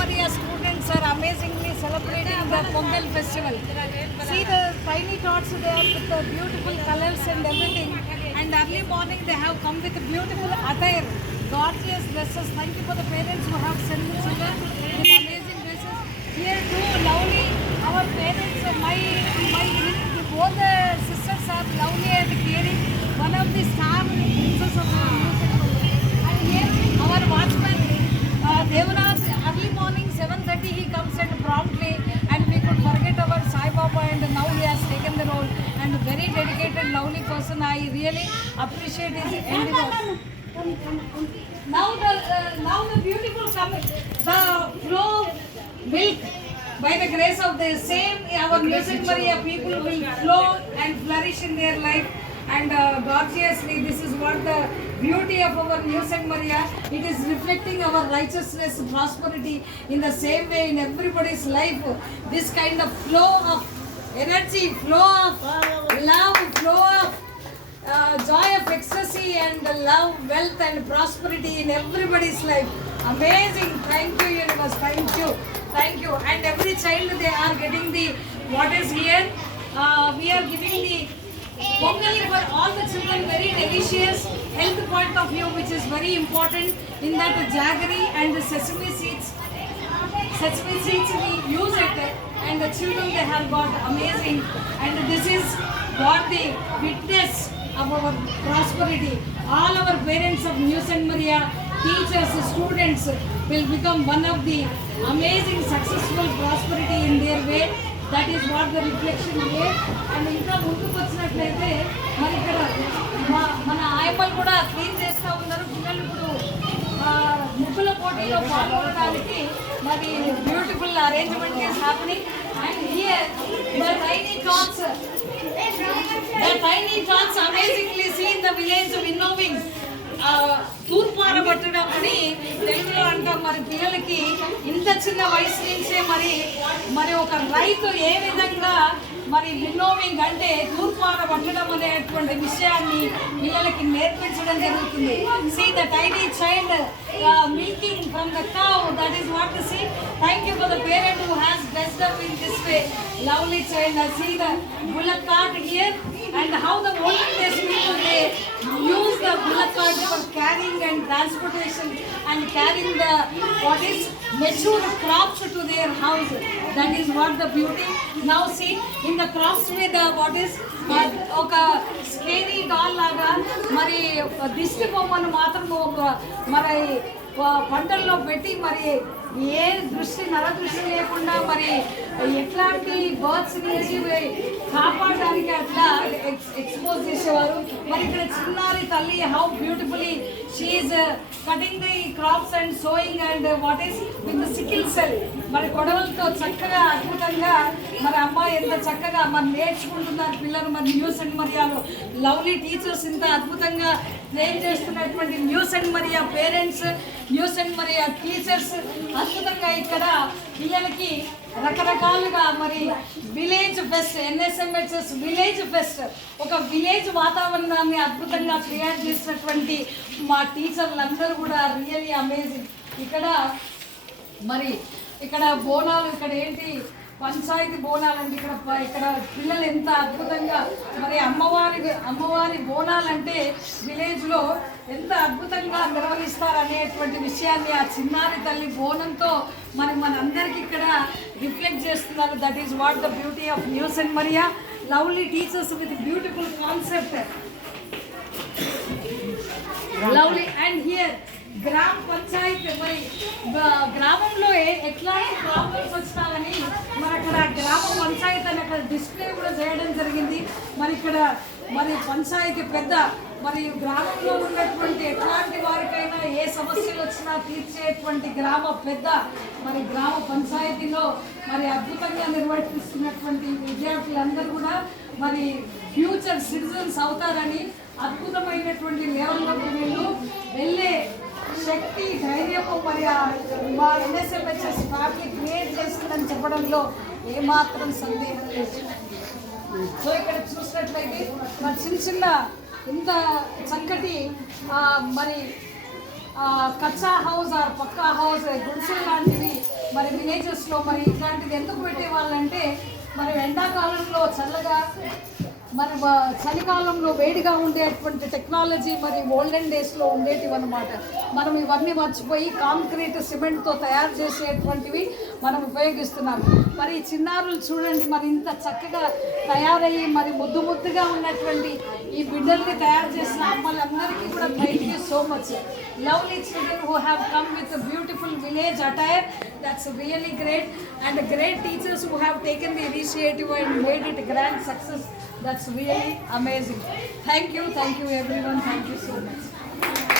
Maria students are amazingly celebrating the Pongal festival. See the tiny tots there with the beautiful colors and everything. And early morning they have come with beautiful attire. Gorgeous dresses. Thank you for the parents who have sent the children with amazing dresses. Here too, lovely. Our parents, both the sisters are lovely and caring. One of the star princess of the music. And here our watchman, Devraj, early morning 7:30 he comes and promptly, and we could forget our Sai Baba, and now he has taken the role, and very dedicated, lovely person. I really appreciate his endeavors. Now the beautiful coming, the flow milk. By the grace of the same, our Music Maria people will flow and flourish in their life. And gorgeously, this is what the beauty of our Music Maria. It is reflecting our righteousness, prosperity in the same way in everybody's life. This kind of flow of energy, flow of love, flow of joy of ecstasy and love, wealth and prosperity in everybody's life. Amazing. Thank you, universe. Thank you. Thank you. And every child, they are getting the what is here. We are giving the Pongali for all the children, very delicious health point of view, which is very important. In that jaggery and the sesame seeds we use it, and the children, they have got amazing. And this is what the witness of our prosperity. All our parents of Music Maria, teachers, students will become one of the amazing successful prosperity in their way. That is what the reflection here. And ఇంకా ముందుకు వచ్చినట్లయితే మరి ఇక్కడ మన ఆయమ్మలు కూడా clean చేస్తూ ఉన్నారు. పిల్లలు ఇప్పుడు ముగ్గుల పోటీలో పాల్గొనడానికి మరి beautiful arrangement is happening. And here the tiny tots amazingly see the village winnowing. తూర్పార పట్టడం అని తెలుగులో అంటాం. మరి పిల్లలకి ఇంత చిన్న వయసు నుంచే మరి ఒక రైతు ఏ విధంగా మరి విన్నోవింగ్ అంటే తూర్పార పట్టడం అనేటువంటి విషయాన్ని పిల్లలకి నేర్పించడం జరుగుతుంది. See the tiny child milking from the cow, that is what to see. Thank you for the parent who has dressed up in this way. Lovely child. See the bullock cart here, and how the olden days people, they use the bullock cart for carrying and transportation and carrying the what is mature crops to their house. That is what the beauty. Now see in the crops with the what is ఒక scary doll లాగా మరి దిష్టి బొమ్మను మాత్రం మరి పంటల్లో పెట్టి మరి ఏ దృష్టి నరదృష్టి లేకుండా మరి ఎట్లాంటి బర్డ్స్ నుంచి కాపాడడానికి అట్లా ఎక్స్పోజ్ చేసేవారు. మరి ఇక్కడ చిన్నారి తల్లి how beautifully she is cutting the crops and sowing and what is with sickle cell. మరి కొడవలతో చక్కగా అద్భుతంగా మరి అమ్మాయి ఎంత చక్కగా మరి నేర్చుకుంటున్నారు పిల్లలు. మరి Music Mariaలో లవ్లీ టీచర్స్ ఇంత అద్భుతంగా ట్రైన్ చేస్తున్నటువంటి Music Maria parents, Music Maria teachers అద్భుతంగా ఇక్కడ పిల్లలకి రకరకాలుగా మరి village pest, NSMHS village pest, ఒక విలేజ్ వాతావరణాన్ని అద్భుతంగా క్రియేట్ చేసినటువంటి మా టీచర్లు అందరూ కూడా రియల్లీ అమేజింగ్. ఇక్కడ బోనాలు, ఇక్కడ ఏంటి పంచాయతీ బోనాలంటే ఇక్కడ పిల్లలు ఎంత అద్భుతంగా మరి అమ్మవారి బోనాలంటే విలేజ్లో ఎంత అద్భుతంగా నిర్వహిస్తారు అనేటువంటి విషయాన్ని ఆ చిన్నారి తల్లి బోనంతో మనందరికీ ఇక్కడ రిఫ్లెక్ట్ చేస్తున్నారు. That is what the beauty of Music Maria. Lovely teachers with beautiful concept. Lovely. And here గ్రామ పంచాయత్, మరి గ్రామంలో ఎట్లాంటి ప్రాబ్లమ్స్ వచ్చినాలని మరి అక్కడ గ్రామ పంచాయత్ అని అక్కడ డిస్ప్లే కూడా చేయడం జరిగింది. మరి పంచాయతీ పెద్ద, మరి గ్రామంలో ఉన్నటువంటి ఎట్లాంటి వారికైనా ఏ సమస్యలు వచ్చినా తీర్చేటువంటి గ్రామ పెద్ద, మరి గ్రామ పంచాయతీలో మరి అద్భుతంగా నిర్వర్తిస్తున్నటువంటి విద్యార్థులందరూ కూడా మరి ఫ్యూచర్ సిటిజన్స్ అవుతారని అద్భుతమైనటువంటి లెవెల్లోకి వీళ్ళు వెళ్ళే శక్తి, ధైర్యము మరి మా NSMHS ఫ్యామిలీ క్రియేట్ చేస్తుందని చెప్పడంలో ఏమాత్రం సందేహం లేదు. సో ఇక్కడ చూసినట్లయితే మరి చిన్న ఇంత చక్కటి మరి కచ్చా హౌస్ ఆర్ పక్కా హౌస్ గుడిసెలు లాంటివి మరి విలేజెస్లో మరి ఇట్లాంటిది ఎందుకు పెట్టేవాళ్ళంటే మరి ఎండాకాలంలో చల్లగా మరి చలికాలంలో వేడిగా ఉండేటువంటి టెక్నాలజీ మరి ఓల్డెన్ డేస్లో ఉండేటివి అనమాట. మనం ఇవన్నీ మర్చిపోయి కాంక్రీట్ సిమెంట్తో తయారు చేసేటువంటివి మనం ఉపయోగిస్తున్నాం. మరి ఈ చిన్నారులు చూడండి, మరి ఇంత చక్కగా తయారయ్యి మరి ముద్దు ముద్దుగా ఉన్నటువంటి ఈ బిడ్డల్ని తయారు చేసిన అమ్మలందరికీ కూడా thank you so much. Lovely children who have come with a beautiful village attire. That's really great. And great teachers who have taken the initiative and made it a grand success. That's really amazing. Thank you everyone. Thank you so much.